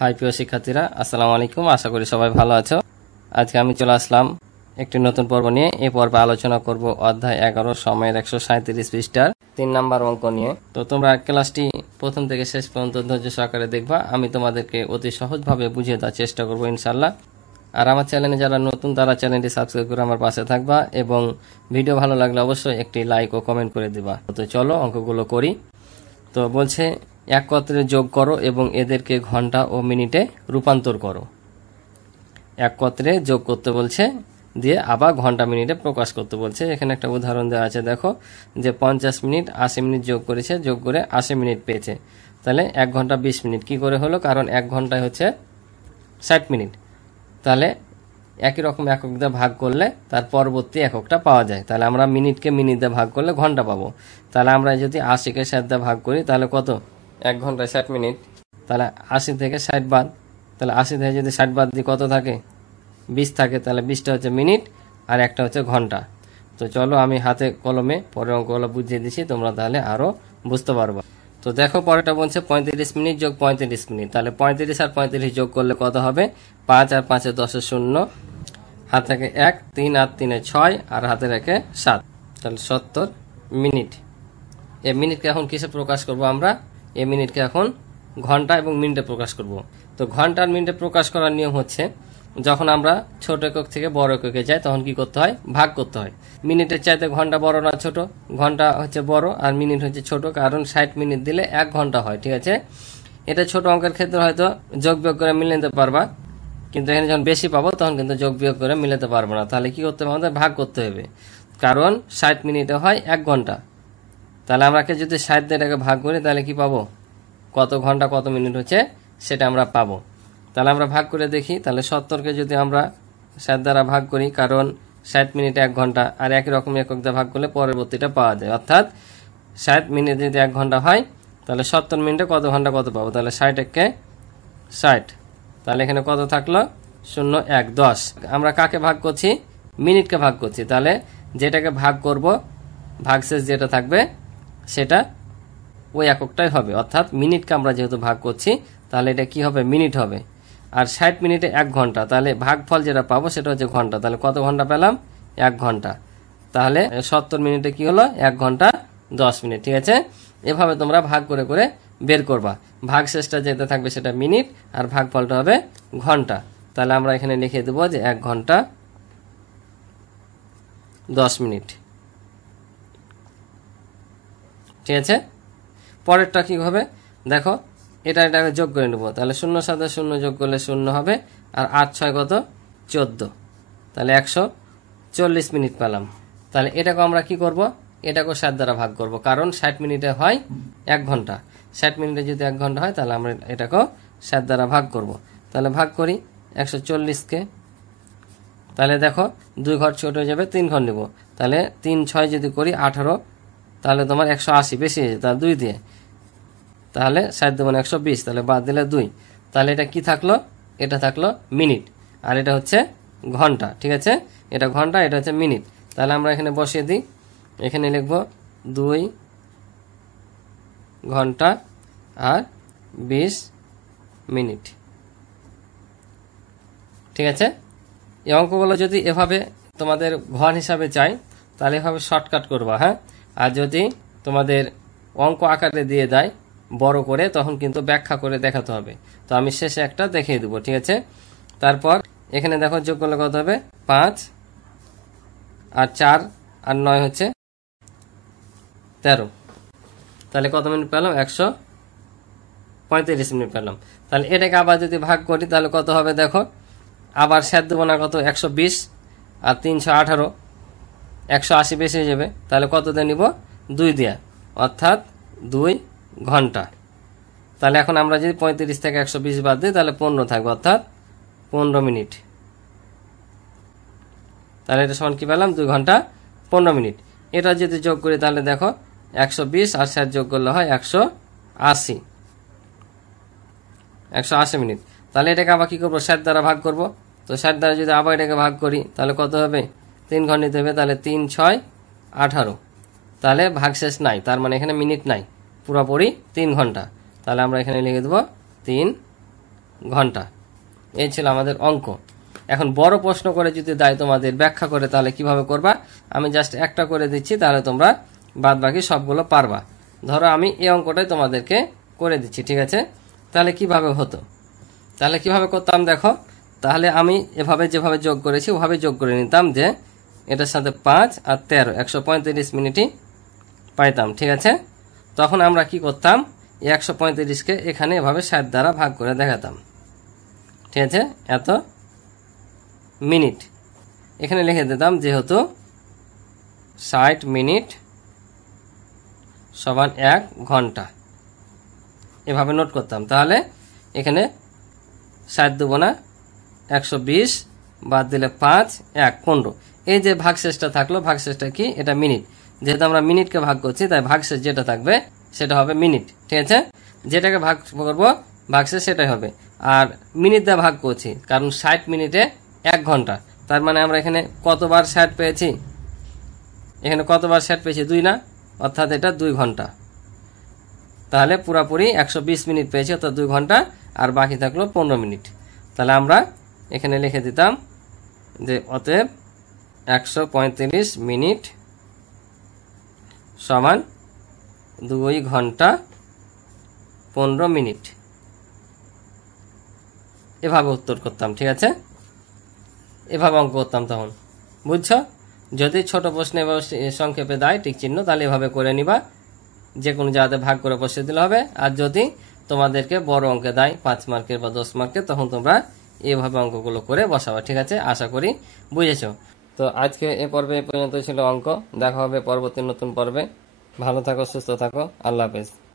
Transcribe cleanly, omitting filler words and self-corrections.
High প্রিয় শিক্ষার্থীরা, আসসালামু আলাইকুম। আশা করি সবাই ভালো আছো। আজকে আমি চলে আসলাম একটি নতুন পর্ব নিয়ে। এই পর্বে আলোচনা করব অধ্যায় 11 সময়ের 137 পৃষ্ঠার 3 নাম্বার অঙ্ক নিয়ে। তো তোমরা ক্লাসটি প্রথম থেকে শেষ পর্যন্ত ধৈর্য সহকারে দেখবা। আমি তোমাদেরকে অতি সহজভাবে বুঝিয়ে দেওয়ার চেষ্টা করব ইনশাল্লাহ। আর আমার চ্যানেলে যারা নতুন তারা চ্যানেলটি সাবস্ক্রাইব করে আমার পাশে থাকবা এবং ভিডিও ভালো লাগলে অবশ্যই একটি লাইক ও কমেন্ট করে দিবা। তো চলো অঙ্কগুলো করি। তো বলছে একত্রে যোগ করো এবং এদেরকে ঘন্টা ও মিনিটে রূপান্তর করো। একত্রে যোগ করতে বলছে, দিয়ে আবার ঘন্টা মিনিটে প্রকাশ করতে বলছে। এখানে একটা উদাহরণ দেওয়া আছে, দেখো যে 50 মিনিট 80 মিনিট যোগ করেছে, যোগ করে 80 মিনিট পেয়েছে। তাহলে 1 ঘন্টা 20 মিনিট কি করে হলো? কারণ 1 ঘন্টায় হচ্ছে 60 মিনিট। তাহলে একই রকম একক দিয়ে ভাগ করলে তার পরবর্তী এককটা পাওয়া যায়। তাহলে আমরা মিনিটকে মিনিট দিয়ে ভাগ করলে ঘন্টা পাবো। তাহলে আমরা যদি 80কে 60 দিয়ে ভাগ করি তাহলে কত? 1 ঘন্টায় 60 মিনিট। তাহলে 80 থেকে 60 বাদ, তাহলে 80 থেকে যদি 60 বাদ দিই কত থাকে? 20 থাকে। তাহলে 20টা হচ্ছে মিনিট আর একটা হচ্ছে ঘন্টা। তো চলো আমি হাতে কলমে পরের অঙ্কগুলো বুঝিয়ে দিচ্ছি, তোমরা তাহলে আরও বুঝতে পারবো। তো দেখো পরেরটা বলছে 35 মিনিট যোগ 35 মিনিট। তাহলে 35 আর 35 যোগ করলে কত হবে? 5 আর 5 10 শূন্য, হাত থেকে 1, 3 আর 3 6 আর হাতে রেখে 7। তাহলে 70 মিনিট। এই মিনিটকে এখন কিসে প্রকাশ করব আমরা? এই মিনিটকে এখন ঘন্টা এবং মিনিটে প্রকাশ করব। তো ঘন্টা আর মিনিটে প্রকাশ করার নিয়ম হচ্ছে, যখন আমরা ছোট একক থেকে বড় এককে যাই তখন কি করতে হয়? ভাগ করতে হয়। মিনিটের চাইতে ঘন্টা বড় না ছোট? ঘন্টা হচ্ছে বড় আর মিনিট হচ্ছে ছোট, কারণ 60 মিনিট দিলে 1 ঘন্টা হয়। ঠিক আছে, এটা ছোট অঙ্কের ক্ষেত্রে হয়তো যোগ বিয়োগ করে মিলে নিতে পারবা, কিন্তু এখানে যখন বেশি পাবো তখন কিন্তু যোগ বিয়োগ করে মিলাতে পারবো না। তাহলে কি করতে হবে? আমাদের ভাগ করতে হবে, কারণ 60 মিনিটে হয় 1 ঘন্টা। তাহলে আমরা যদি 60 দিয়ে এটাকে ভাগ করি তাহলে কি পাবো? কত ঘন্টা কত মিনিট হচ্ছে সেটা আমরা পাবো। তাহলে আমরা ভাগ করে দেখি। তাহলে 70কে যদি আমরা 60 দ্বারা ভাগ করি, কারণ 60 মিনিটে 1 ঘন্টা, আর একই রকম একক দিয়ে ভাগ করলে পরবর্তীটা পাওয়া যায়। অর্থাৎ 60 মিনিট যদি 1 ঘন্টা হয় তাহলে 70 মিনিটে কত ঘন্টা কত পাবো? তাহলে 60 একে 60। তাহলে এখানে কত থাকলো? 0 1 10। আমরা কাকে ভাগ করছি? মিনিটকে ভাগ করছি। তাহলে যেটাকে ভাগ করব, ভাগশেষ যেটা থাকবে সেটা ওই এককটাই হবে। অর্থাৎ মিনিটকে আমরা যেহেতু ভাগ করছি তাহলে এটা কি হবে? মিনিট হবে। আর 60 মিনিটে 1 ঘন্টা, তাহলে ভাগফল যেটা পাবো সেটা হচ্ছে ঘন্টা। তাহলে কত ঘন্টা পেলাম? 1 ঘন্টা। তাহলে 70 মিনিটে কি হলো? 1 ঘন্টা 10 মিনিট। ঠিক আছে, এভাবে তোমরা ভাগ করে করে বের করবা। ভাগশেষটা যেটা থাকবে সেটা মিনিট আর ভাগফলটা হবে ঘন্টা। তাহলে আমরা এখানে লিখে দেবো যে 1 ঘন্টা 10 মিনিট। ঠিক আছে, পরেরটা কি হবে দেখো, এটাকে যোগ করে নেবো। তাহলে 0 সাথে 0 যোগ করলে 0 হবে, আর 8 6 কত? 14। তাহলে 140 মিনিট পেলাম। তাহলে এটাকে আমরা কি করব? এটাকেও 7 দ্বারা ভাগ করব, কারণ 60 মিনিটে হয় 1 ঘন্টা। 60 মিনিটে যদি 1 ঘন্টা হয় তাহলে আমরা এটাকেও 7 দ্বারা ভাগ করব। তাহলে ভাগ করি 140কে। তাহলে দেখো 2 ঘর ছোট হয়ে যাবে, 3 ঘর নেব। তাহলে 3 6 যদি করি 18, তাহলে তোমার 180 বেশি হয়ে যায়। তাহলে 2 দিয়ে, তাহলে 60 দেবেন 120, তাহলে বাদ দিলে 2। তাহলে এটা কি থাকলো? এটা থাকলো মিনিট, আর এটা হচ্ছে ঘন্টা। ঠিক আছে, এটা ঘন্টা, এটা হচ্ছে মিনিট। তাহলে আমরা এখানে বসিয়ে দিই। এখানে লিখব 2 ঘন্টা আর 20 মিনিট। ঠিক আছে, এই অঙ্কগুলো যদি এভাবে তোমাদের ঘন হিসাবে চাই তাহলে এভাবে শর্টকাট করবা। হ্যাঁ, আর যদি তোমাদের অঙ্ক আকারে দিয়ে দেয় বড় করে, তখন কিন্তু ব্যাখ্যা করে দেখাতে হবে। তো আমি শেষে একটা দেখিয়ে দেবো। ঠিক আছে, তারপর এখানে দেখো যোগ করলে কত হবে? 5 আর 4 আর 9 হচ্ছে 13। তাহলে কত মিনিট পেলাম? 135 মিনিট পেলাম। তাহলে এটাকে আবার যদি ভাগ করি তাহলে কত হবে? দেখো আবার 7 দেবো না, কত? 120 আর 3 6 18, 180 বেশি হয়ে যাবে। তাহলে কত দিয়ে নিব? 2 দিয়ে, অর্থাৎ 2 ঘন্টা। তাহলে এখন আমরা যদি 35 থেকে 120 বাদ দিই তাহলে 15 থাকবে, অর্থাৎ 15 মিনিট। তাহলে এটা সমান কি পেলাম? 2 ঘন্টা 15 মিনিট। এটা যদি যোগ করি তাহলে দেখো 120 আর 7 যোগ করলে হয় 180 মিনিট। তাহলে এটাকে আবার কি করবো? 7 দ্বারা ভাগ করব। তো 7 দ্বারা যদি আবার এটাকে ভাগ করি তাহলে কত হবে? 3 ঘর নিতে হবে। তাহলে 3 6 18, তাহলে ভাগশেষ নাই, তার মানে এখানে মিনিট নাই, পুরোপুরি 3 ঘন্টা। তাহলে আমরা এখানে লিখে দেবো 3 ঘন্টা। এই ছিল আমাদের অঙ্ক। এখন বড় প্রশ্ন করে যদি দেয় তোমাদের ব্যাখ্যা করে, তাহলে কিভাবে করবা? আমি জাস্ট একটা করে দিচ্ছি, তাহলে তোমরা বাদ বাকি সবগুলো পারবা। ধরো আমি এই অঙ্কটাই তোমাদেরকে করে দিচ্ছি, ঠিক আছে? তাহলে কিভাবে হতো, তাহলে কিভাবে করতাম দেখো। তাহলে আমি এভাবে যেভাবে যোগ করেছি ওভাবে যোগ করে নিতাম, যে এটার সাথে 5 আর 13 135 মিনিটই পাইতাম, ঠিক আছে? তখন আমরা কি করতাম, এই 135কে এখানে এভাবে 60 দ্বারা ভাগ করে দেখাতাম, ঠিক আছে? এত মিনিট এখানে লিখে দিতাম, যেহেতু 60 মিনিট সমান 1 ঘন্টা, এভাবে নোট করতাম। তাহলে এখানে 60 দুগুণা 120, বাদ দিলে 5 1 15, এই যে ভাগশেষটা থাকলো, ভাগশেষটা কি? এটা মিনিট। যেহেতু আমরা মিনিটকে ভাগ করছি, তাই ভাগশেষ যেটা থাকবে সেটা হবে মিনিট, ঠিক আছে? যেটাকে ভাগ করব ভাগশেষ সেটাই হবে। আর মিনিট দিয়ে ভাগ করছি, কারণ 60 মিনিটে 1 ঘন্টা। তার মানে আমরা এখানে কতবার 60 পেয়েছি? এখানে কতবার 60 পেয়েছি? 2 না, অর্থাৎ এটা 2 ঘন্টা। তাহলে পুরাপুরি 120 মিনিট পেয়েছি, অর্থাৎ 2 ঘন্টা, আর বাকি থাকলো 15 মিনিট। তাহলে আমরা এখানে লিখে দিতাম যে অতএব 135 মিনিট সমান 2 ঘন্টা 15 মিনিট, এভাবে উত্তর করতাম, ঠিক আছে? এভাবে অঙ্ক করতাম তখন, বুঝছো? যদি ছোট প্রশ্নে সংক্ষেপে দেয় টিক চিহ্ন, তাহলে এভাবে করে নিবা, যে কোনো জায়গাতে ভাগ করে বসিয়ে দিলে হবে। আর যদি তোমাদেরকে বড় অঙ্কে দেয় 5 মার্কের বা 10 মার্কের, তখন তোমরা এইভাবে অঙ্কগুলো করে বসাবা, ঠিক আছে? আশা করি বুঝেছো। তো আজকে এ পর্বে এ পর্যন্ত ছিল অঙ্ক। দেখা হবে পরবর্তী নতুন পর্বে। ভালো থাকো, সুস্থ থাকো, আল্লাহ হাফেজ।